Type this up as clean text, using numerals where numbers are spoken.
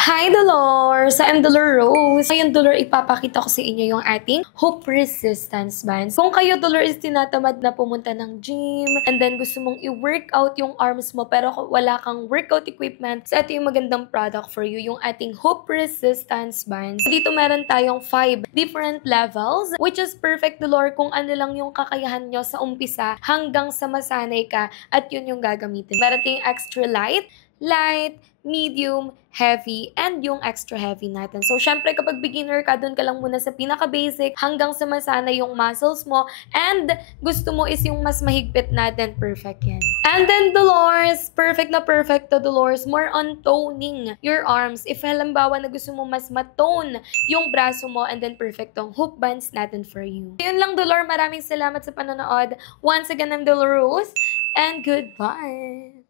Hi, Dolores! I'm Dolores. Ngayon, Dolores, ipapakita ko sa inyo yung ating hoop resistance bands. Kung kayo, Dolores, tinatamad na pumunta ng gym, and then gusto mong i-workout yung arms mo, pero wala kang workout equipment, so ito yung magandang product for you, yung ating hoop resistance bands. Dito meron tayong 5 different levels, which is perfect, Dolores, kung ano lang yung kakayahan nyo sa umpisa hanggang sa masanay ka, at yun yung gagamitin. Meron tayong extra light, medium, heavy, and yung extra heavy natin. So, syempre, kapag beginner ka, dun ka lang muna sa pinaka-basic hanggang sa masana yung muscles mo, and gusto mo is yung mas mahigpit natin, perfect yan. And then, Dolores, perfect na perfect to, Dolores, more on toning your arms. If halimbawa na gusto mo mas matone yung braso mo, and then perfect tong hoop bands natin for you. Yun lang, Dolores, maraming salamat sa panonood. Once again, I'm Dolores, and goodbye!